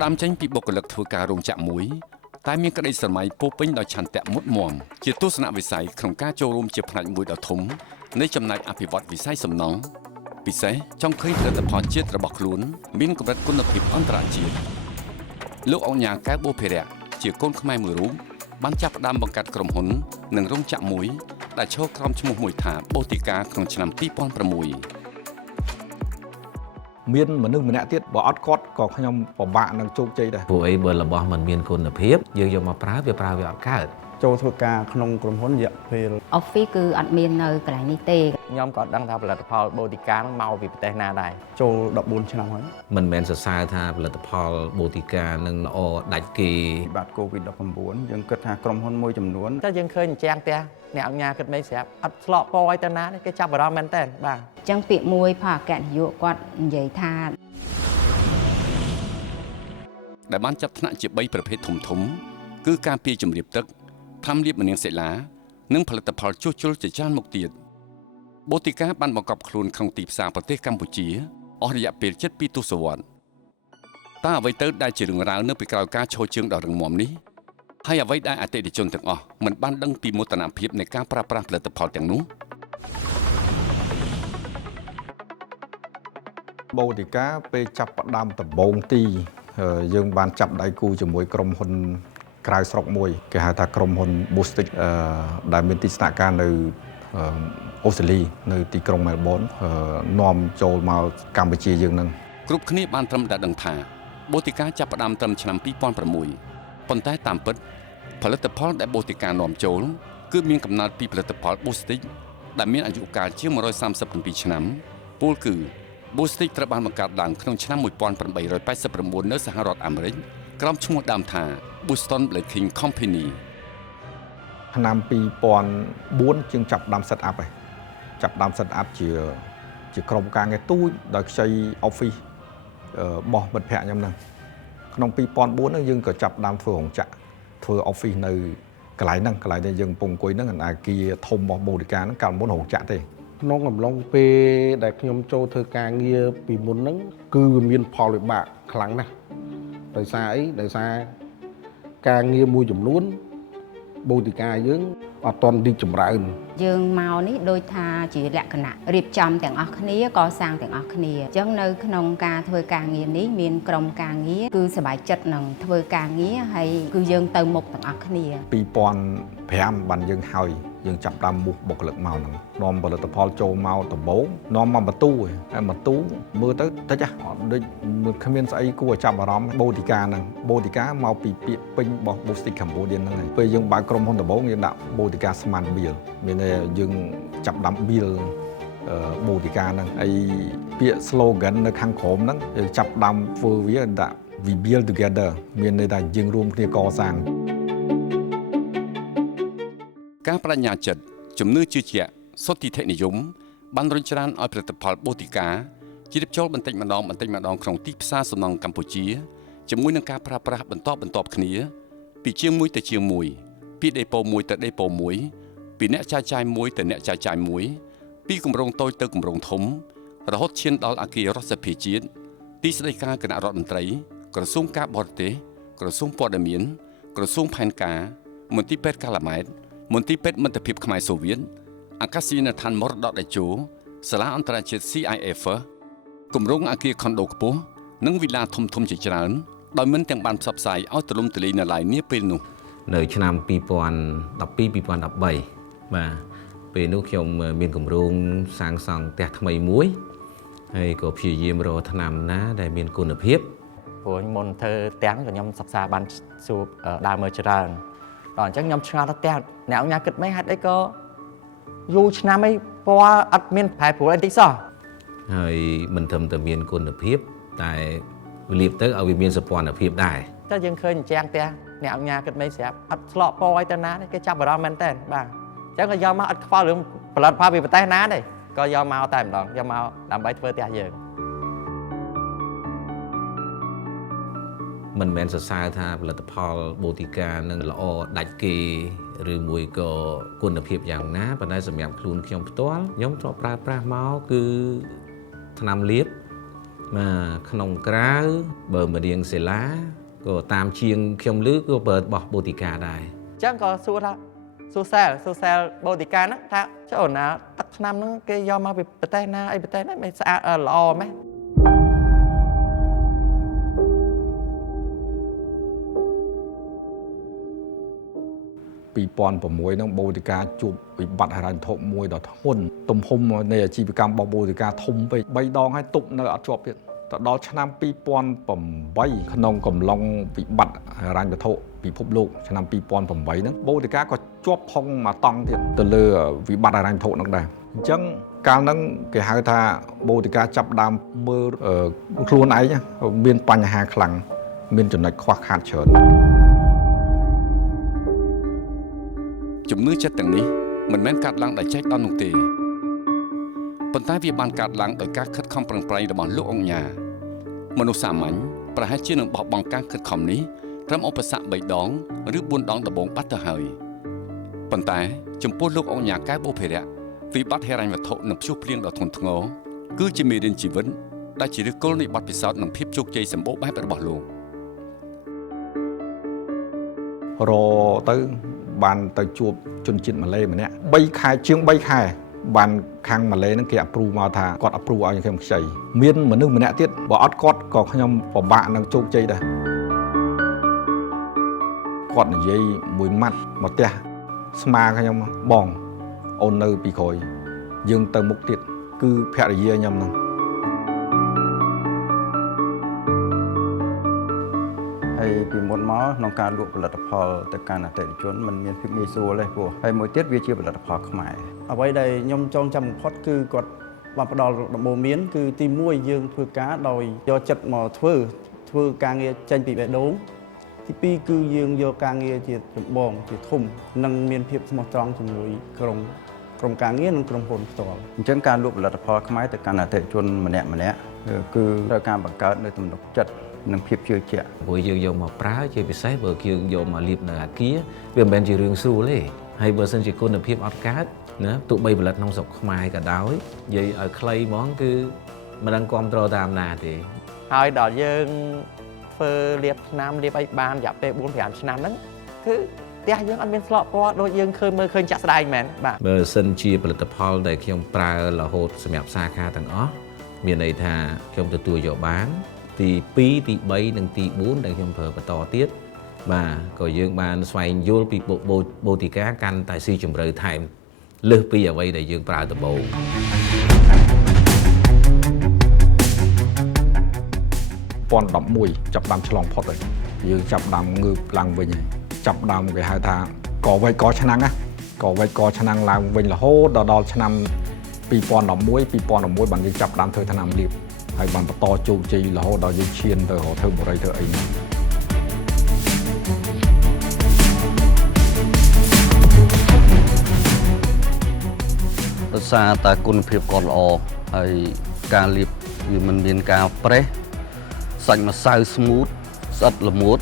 ផ្ដើមចេញពីបុគ្គលិកធ្វើការរោងចក្រមួយតែមានក្តីស្រមៃពោពេញដោយឆន្ទៈមុតមមជាទស្សនវិស័យក្នុងការចូលរួមជាផ្នែកមួយដ៏ធំនៃចំណែកអភិវឌ្ឍវិស័យសំណង់ពិសេសចង់ឃើញផលិតផលជាតិរបស់ខ្លួនមានកម្រិតគុណភាពអន្តរជាតិលោកអង្ញាកែវបូភិរៈជាកូនខ្មែរមួយរូបបានចាប់ផ្ដើមបង្កើតក្រុមហ៊ុននិងរោងចក្រមួយដែលឈរក្រោមឈ្មោះមួយថាបូទីកាក្នុងឆ្នាំ2006មានមនុស្សម្នាក់ទៀតបើអត់គាត់ក៏ខ្ញុំពិបាកនឹងជោគជ័យដែរព្រោះអីបើរបស់มันមានគុណភាពយើងយកមកប្រើវាអត់កើតចូលធ្វើការក្នុងក្រុមហ៊ុនរយៈពេល Office គឺអត់មាននៅកន្លែងនេះទេខ្ញុំក៏ដឹងថាផលិតផលបូទីកានឹងមកពីប្រទេសណាដែរចូល14ឆ្នាំហើយមិនមែនសរសើរថាផលិតផលបូទីកានឹងល្អដាច់គេវិបត្តិ COVID-19 យើងគិតថាក្រុមហ៊ុនមួយចំនួនតែយើងឃើញអញ្ចឹងផ្ទះអ្នកអង្គការគិតមិនស្រាប់អត់ឆ្លក់ពណ៌ឲ្យទៅណាគេចាប់អារម្មណ៍មែនតើបាទអញ្ចឹងពាក្យមួយផលអគ្គនាយកគាត់និយាយថាដែលបានចាត់ថ្នាក់ជា3ប្រភេទធំគឺការពារជំរាបទឹកថ្នាំលាបមនាងសិលានិងផលិតផលជួសជុលជាច្រើនមុខទៀតបូទីកាបានបង្កប់ខ្លួនក្នុងទីផ្សារប្រទេសកម្ពុជាអស់រយៈពេលជិត2ទសវត្សរ៍តើអ្វីទៅដែលជារឿងរ៉ាវនៅពីក្រោយការឈរជើងដ៏រឹងមាំនេះហើយអ្វីដែលអតិថិជនទាំងអស់មិនបានដឹងពីមោទនភាពនៃការប្រើប្រាស់ផលិតផលទាំងនោះបូទីកាពេលចាប់ផ្ដើមដំបូងទីយើងបានចាប់ដៃគូជាមួយក្រុមហ៊ុនក្រៅស្រុកមួយគេហៅថាក្រុមហ៊ុន Boostic ដែលមានទីស្នាក់ការនៅអូស្ត្រាលីនៅទីក្រុងមែលប៊ននាំចូលមកកម្ពុជាយើងនឹងគ្រប់គ្នាបានត្រឹមតែដឹងថាបូទីកាចាប់ផ្ដើមត្រឹមឆ្នាំ2006ប៉ុន្តែតាមពិតផលិតផលដែលបូទីកានាំចូលគឺមានកំណើតពីផលិតផល Boostic ដែលមានអាយុកាលជាង137ឆ្នាំពោលគឺ Boostic ត្រូវបានបង្កើតឡើងក្នុងឆ្នាំ1889នៅសហរដ្ឋអាមេរិកក្រោមឈ្មោះដើមថា Boston Baking Company ឆ្នាំ2004ជាងចាប់ដើម set up ហើយចាប់ដើម set up ជាក្រុមការងារទូចដោយខ្ចី office បោះមិត្តភ័ក្តិខ្ញុំហ្នឹងក្នុង2004ហ្នឹងយើងក៏ចាប់ដើមធ្វើរោងចក្រធ្វើ office នៅកន្លែងហ្នឹងកន្លែងដែលយើងកំពុងអង្គុយហ្នឹងអាគារធំរបស់បូទីកាហ្នឹងកាលមុនរោងចក្រទេក្នុងកំឡុងពេលដែលខ្ញុំចូលធ្វើការងារពីមុនហ្នឹងគឺវាមានផលវិបាកខ្លាំងណាស់ដោយសារអីដោយសារការងារមួយចំនួនបូទីកាយើងអត់ទាន់រីកចម្រើនយើងមកនេះដូចថាជាលក្ខណៈរៀបចំទាំងអស់គ្នាកសាងទាំងអស់គ្នាអញ្ចឹងនៅក្នុងការធ្វើការងារនេះមានក្រុមការងារគឺសប្បាយចិត្តនឹងធ្វើការងារហើយគឺយើងទៅមុខទាំងអស់គ្នា2005បានយើងហើយយើងចាប់ដើមមុខបុគ្គលិកមកហ្នឹងនាំផលិតផលចូលមកដំបូងនាំមកបន្ទូហើយបន្ទូមើលទៅតិចអត់ដូចគ្មានស្អីគួរឲ្យចាប់អារម្មណ៍បូទីកាហ្នឹងបូទីកាមកពីពាក្យពេញរបស់ Boostic Cambodia ហ្នឹងហើយពេលយើងបើកក្រុមហ៊ុនដំបូងយើងដាក់បូទីកា Smart Bill មានន័យយើងចាប់ដើម Bill បូទីកាហ្នឹងហើយពាក្យ slogan នៅខាងក្រោមហ្នឹងយើងចាប់ដើមធ្វើវាដាក់ We build together មានន័យថាយើងរួមគ្នាកសាងការបដិញ្ញាចិត្តជំនឿជឿជាក់សុទ្ធិដ្ឋិនិយមបានរុញច្រានឲ្យផលិតផលបូទីកាជ្រាបចូលបន្តិចម្ដងក្នុងទីផ្សារសំណង់កម្ពុជាជាមួយនឹងការប្រើប្រាស់បន្តគ្នាពីជាងមួយទៅជាងមួយពីដេប៉ូមួយទៅដេប៉ូមួយពីអ្នកចែកចាយមួយទៅអ្នកចែកចាយមួយពីគម្រោងតូចទៅគម្រោងធំរហូតឈានដល់អគាររដ្ឋសភាជាតិទីស្តីការគណៈរដ្ឋមន្ត្រីក្រសួងការបរទេសក្រសួងព័ត៌មានក្រសួងផែនការមន្ទីរពេទ្យកាឡាម៉ែតមន្ទីរពេទ្យមិត្តភាពខ្មែរសូវៀតអាកាសយានដ្ឋានមរតកតេជោសាលាអន្តរជាតិ CIF គម្រោងអគារខុនដូខ្ពស់និងវិឡាធំជាច្រើនដោយមិនទាំងបានផ្សព្វផ្សាយឲ្យទូលំទូលាយនៅឡើយនាពេលនោះនៅឆ្នាំ2012-2013បាទពេលនោះខ្ញុំមានគម្រោងសាងសង់ផ្ទះថ្មីមួយហើយក៏ព្យាយាមរកថ្នាំណាដែលមានគុណភាពព្រោះមុនធ្វើផ្ទះក៏ខ្ញុំសិក្សាបានសួរដើរមើលច្រើនដល់អញ្ចឹងខ្ញុំឆ្ងល់ថាផ្ទះអ្នកអង្គការគិតមិនហេតុអីក៏យូរឆ្នាំអីពណ៌អត់មានប្រែប្រួលអីតិចសោះហើយមិនត្រឹមតែមានគុណភាពតែវាលាបទៅឲ្យវាមានសោភ័ណភាពដែរតែយើងឃើញអញ្ចឹងផ្ទះអ្នកអង្គការគិតមិនស្រាប់អត់ឆ្លក់ពណ៌ឲ្យទៅណាគេចាប់អារម្មណ៍មែនតើបាទអញ្ចឹងក៏យកមកអត់ខ្វល់រឿងផលិតផលពីប្រទេសណាទេក៏យកមកតែម្ដងយកមកដើម្បីធ្វើផ្ទះយើងមិនមែនសរសើរថាផលិតផលបូទីកានឹងល្អដាច់គេឬមួយក៏គុណភាពយ៉ាងណាប៉ុន្តែសម្រាប់ខ្លួនខ្ញុំផ្ទាល់ខ្ញុំធ្លាប់ប្រើប្រាស់មកគឺថ្នាំលាប ក្នុងក្រៅបើម្រៀងសិលាក៏តាមជាងខ្ញុំឮក៏បើបោះបូតិកាដែរ ចឹងក៏សួរថាសួរសែលបូតិកាហ្នឹងថាចុះណាទឹកឆ្នាំហ្នឹងគេយកមកពីប្រទេសណាអីប្រទេសហ្នឹងមិនស្អាតល្អម៉េះ 2006 ហ្នឹងបូតិកាជួបវិបត្តិហិរញ្ញវត្ថុមួយដ៏ធ្ងន់ទំហំនៃអាជីវកម្មរបស់បូតិកាធំពេក3ដងហើយទប់នៅអត់ជាប់ទៀតទៅដល់ឆ្នាំ 2008 ក្នុងកំឡុងវិបត្តិហិរញ្ញវត្ថុពិភពលោកឆ្នាំ 2008 ហ្នឹងបូតិកាក៏ជាប់ផុងមកតង់ទៀតទៅលើវិបត្តិហិរញ្ញវត្ថុហ្នឹងដែរអញ្ចឹងកាលហ្នឹងគេហៅថាបូតិកាចាប់ដើមមើលខ្លួនឯងមានបញ្ហាខ្លាំងមានចំណុចខ្វះខាតច្រើន ជំនឿចិត្តទាំងនេះមិនមែនកាត់ឡើងដោយចែកដល់នោះទេប៉ុន្តែវាបានកាត់ឡើងដោយការខិតខំប្រឹងប្រែងរបស់លោកអង្គញាមនុស្សសាមញ្ញប្រហែលជានឹងបោះបង់ការខិតខំនេះត្រឹមឧបសគ្គ3ដងឬ4ដងដំបូងបាត់ទៅហើយប៉ុន្តែចំពោះលោកអង្គញាកែបូភិរៈវិបត្តិហិរញ្ញវត្ថុនិងព្យុះភ្លៀងដ៏ធ្ងន់ធ្ងរគឺជាមេរៀនជីវិតដែលជាឫសគល់នៃបទពិសោធន៍និងភាពជោគជ័យសម្បូរបែបរបស់លោករទៅ បានទៅជួបជនជាតិម៉ាឡេម្នាក់3ខែជាង3ខែបានខាងម៉ាឡេហ្នឹងគេអាប់ព្រូមកថាគាត់អាប់ព្រូឲ្យខ្ញុំខ្ចីមានមនុស្សម្នាក់ទៀតបើអត់គាត់ក៏ខ្ញុំពិបាកនឹងជោគជ័យដែរគាត់និយាយមួយម៉ាត់មកផ្ទះស្មាខ្ញុំបងអូននៅពីក្រោយយើងទៅមុខទៀតគឺភរិយាខ្ញុំហ្នឹង ហើយពីមុនមកក្នុងការលក់ផលិតផលទៅកាន់អតិថិជនมันមានភាពងាយស្រួលទេព្រោះហើយមួយទៀតវាជាផលិតផលខ្មែរអ្វីដែលខ្ញុំចងចាំបំផុតគឺគាត់បានផ្ដល់ដំបូន្មានគឺទី1យើងធ្វើការដោយយកចិត្តមកធ្វើការងារចេញពីបេះដូងទី2គឺយើងយកការងារជាចម្បងជាធំនិងមានភាពស្មោះត្រង់ជាមួយក្រុមការងារនិងក្រុមហ៊ុនផ្ទាល់អញ្ចឹងការលក់ផលិតផលខ្មែរទៅកាន់អតិថិជនម្នាក់គឺត្រូវការបង្កើតនៅទំនុកចិត្ត នឹងភាពជឿជាក់ ព្រោះយើងយកមកប្រើជាពិសេសបើយើងយកមកលាបនៅអាគារវាមិនមែនជារឿងស្រួលទេហើយបើសិនជាគុណភាពអត់កើតណាទោះបីផលិតក្នុងស្រុកខ្មែរក៏ដោយនិយាយឲ្យខ្លីហ្មងគឺមិនដឹងគ្រប់គ្រងតាមណាទេ ហើយដល់យើងធ្វើលាបឆ្នាំលាបអីបានរយៈពេល 4-5 ឆ្នាំហ្នឹងគឺផ្ទះយើងអត់មានស្លកពណ៌ដូចយើងឃើញចាក់ស្ដែងមែនបាទ បើសិនជាផលិតផលដែលខ្ញុំប្រើរហូតសម្រាប់សាខាទាំងអស់មានន័យថាខ្ញុំទទួលយកបាន ទី2ទី3និងទី4ដែលខ្ញុំប្រើបន្តទៀតបាទក៏យើងបានស្វែងយល់ពីបូតិកាកាន់តែស៊ីជម្រៅថែមលើសពីអ្វីដែលយើងប្រើដំបូង 2011 ចាប់ដើមឆ្លងផុតហើយយើងចាប់ដើមងើបឡើងវិញហើយចាប់ដើមគេហៅថាកវៃកឆ្នាំងណាកវៃកឆ្នាំងឡើងវិញរហូតដល់ឆ្នាំ 2011 បានយើងចាប់ដើមធ្វើថ្នាំលាប ហើយបានបន្តជោគជ័យរហូតដល់យើងឈានទៅរកធ្វើបរិយធ្វើអីហ្នឹង ដោយសារតែគុណភាពគាត់ល្អហើយការលាបវាមិនមានការប្រេះសាច់ម្សៅស្មូតស្អិតល្មួត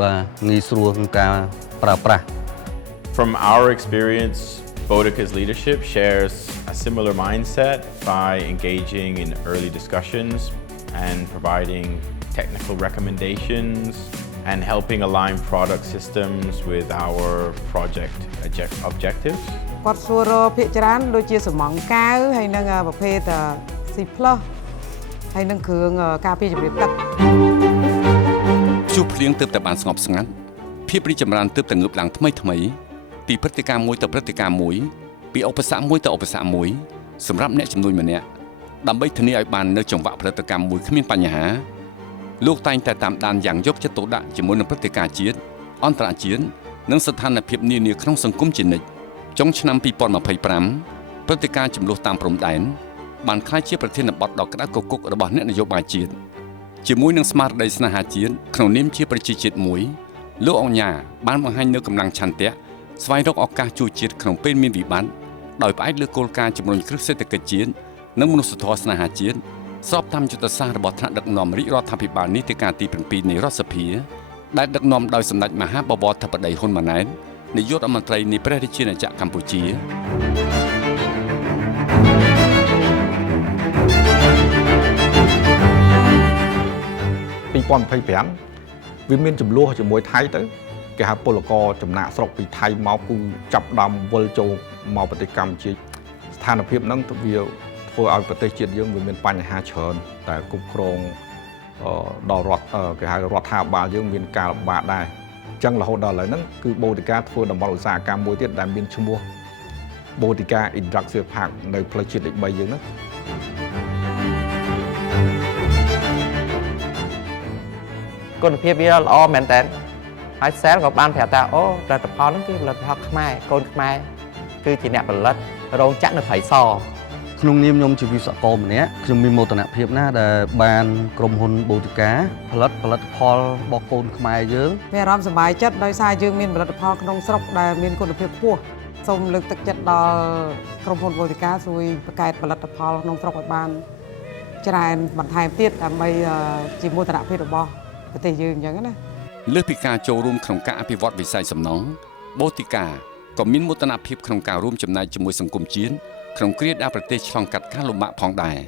បាទងាយស្រួលក្នុងការប្រើប្រាស់ From our experience, Bodica's leadership shares a similar mindset by engaging in early discussions and providing technical recommendations and helping align product systems with our project objectives. គាត់សួរភាគច្រើនដូចជាសំងកាវហើយនឹងប្រភេទ C+ ហើយនឹងគ្រឿងការពារជំរាបទឹក ព្យុះភ្លៀងទើបតែបានស្ងប់ស្ងាត់ភាពរីកចម្រើនទើបតែងើបឡើងថ្មីពីព្រឹត្តិការណ៍មួយទៅព្រឹត្តិការណ៍មួយពីឧបសគ្គមួយទៅឧបសគ្គមួយសម្រាប់អ្នកជំនួយម្នាក់ដើម្បីធានាឲ្យបាននៅចង្វាក់ផលិតកម្មមួយគ្មានបញ្ហាលោកតែងតែតាមដានយ៉ាងយកចិត្តទុកដាក់ជាមួយនឹងព្រឹត្តិការណ៍ជាតិអន្តរជាតិនិងស្ថានភាពនានាក្នុងសង្គមជានិច្ចចុងឆ្នាំ 2025 ព្រឹត្តិការណ៍ចំនួនតាមព្រំដែនបានក្លាយជាប្រធានបទដ៏ក្តៅគគុករបស់អ្នកនយោបាយជាតិជាមួយនឹងស្មារតីស្នេហាជាតិក្នុងនាមជាប្រជាជាតិមួយលោកអង្គញាបានបង្ហាញនូវកម្លាំងឆន្ទៈស្វែងរកឱកាសជួយជាតិក្នុងពេលមានវិបត្តិដោយផ្អែកលើគោលការណ៍ជំរុញគ្រឹះសេដ្ឋកិច្ចជាតិនិងមនុស្សធម៌ស្នេហាជាតិស្របតាមយុទ្ធសាស្ត្ររបស់ថ្នាក់ដឹកនាំរាជរដ្ឋាភិបាលនីតិកាលទី7នៃរដ្ឋសភាដែលដឹកនាំដោយសម្ដេចមហាបវរធិបតីហ៊ុនម៉ាណែតនាយករដ្ឋមន្ត្រីនៃព្រះរាជាណាចក្រកម្ពុជា គ វាមានចំនួនជាមួយថៃទៅគេហៅពលករចំណាក់ស្រុកពីថៃមកគឺចាប់ដើមវិលចូលមកប្រទេសកម្ពុជាស្ថានភាពហ្នឹងវាធ្វើឲ្យប្រទេសជាតិយើងវាមានបញ្ហាច្រើនតែគ្រប់គ្រងដល់រដ្ឋគេហៅរដ្ឋាភិបាលយើងមានការលំបាកដែរអញ្ចឹងរហូតដល់ឥឡូវហ្នឹងគឺបូតិកាធ្វើតំបន់ឧស្សាហកម្មមួយទៀតដែលមានឈ្មោះបូតិកា Industrial Park នៅផ្លូវជាតិលេខ3យើងហ្នឹង គុណភាពវាល្អមែនតើហើយ sale ក៏បានប្រាប់ថាអូផលិតផលហ្នឹងគឺផលិតផលខ្មែរកូនខ្មែរគឺជាអ្នកផលិតរោងចក្រនៅព្រៃសរ ក្នុងនាមខ្ញុំជាវិស្វករម្នាក់ខ្ញុំមានមោទនភាពណាស់ដែលបានក្រុមហ៊ុនបូតិកាផលិតផលរបស់កូនខ្មែរយើង មានអារម្មណ៍សប្បាយចិត្តដោយសារយើងមានផលិតផលក្នុងស្រុកដែលមានគុណភាពខ្ពស់សូមលើកទឹកចិត្តដល់ក្រុមហ៊ុនបូតិកាជួយបង្កើតផលិតផលក្នុងស្រុកឲ្យបានច្រើនបន្ថែមទៀតដើម្បីជាមោទនភាពរបស់ប្រទេសយើងអញ្ចឹងណា លើសពីការចូលរួមក្នុងការអភិវឌ្ឍវិស័យសំណង់បូតិកាក៏មានមោទនភាពក្នុងការរួមចំណែកជាមួយសង្គមជាតិក្នុងគ្រាដែលប្រទេសឆ្លងកាត់ការលំបាកផងដែរ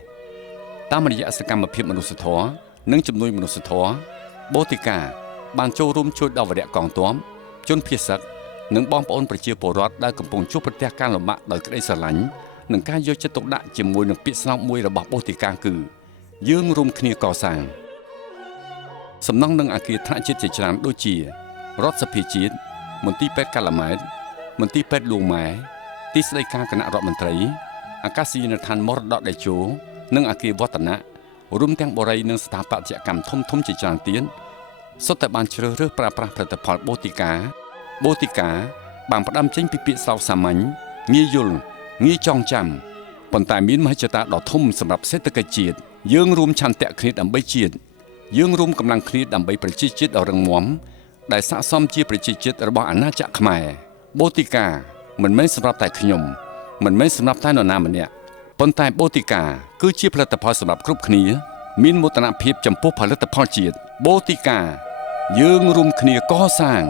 តាមរយៈសកម្មភាពមនុស្សធម៌និងជំនួយមនុស្សធម៌បូតិកាបានចូលរួមជួយដល់វីរៈកងទ័ពជនភៀសសឹកនិងបងប្អូនប្រជាពលរដ្ឋដែលកំពុងជួបប្រទះការលំបាកដោយក្តីស្រឡាញ់និងការយកចិត្តទុកដាក់ជាមួយនឹងពាក្យស្លោកមួយរបស់បូតិកាគឺយើងរួមគ្នាកសាង សំណង់នឹងអគារថ្នាក់ជាតិជាច្រើនដូចជារដ្ឋសភាជាតិមន្ទីរពេទ្យកាឡាម៉ែតមន្ទីរពេទ្យលួងម៉ែទីស្តីការគណៈរដ្ឋមន្ត្រីអាកាសយានដ្ឋានមរតកតេជោនិងអគារវឌ្ឍនៈរួមទាំងបរិយានិងស្ថាបត្យកម្មធំៗជាច្រើនទៀតសុទ្ធតែបានជ្រើសរើសប្រើប្រាស់ផលិតផលបូតិកាបានផ្ដើមចេញពីពាក្យស្លោកសាមញ្ញងាយយល់ងាយចងចាំប៉ុន្តែមានមហិច្ឆតាដ៏ធំសម្រាប់សេដ្ឋកិច្ចជាតិយើងរួមឆន្ទៈគ្នាដើម្បីជាតិ យើងរួមកម្លាំងគ្នាដើម្បីប្រជាជាតិដ៏រឹងមាំដែលស័ក្តិសមជាប្រជាជាតិរបស់អាណាចក្រខ្មែរបូតិកាមិនមែនសម្រាប់តែខ្ញុំមិនមែនសម្រាប់តែនរណាម្នាក់ប៉ុន្តែបូតិកាគឺជាផលិតផលសម្រាប់គ្រប់គ្នាមានមោទនភាពចំពោះផលិតផលជាតិបូតិកាយើងរួមគ្នាកសាង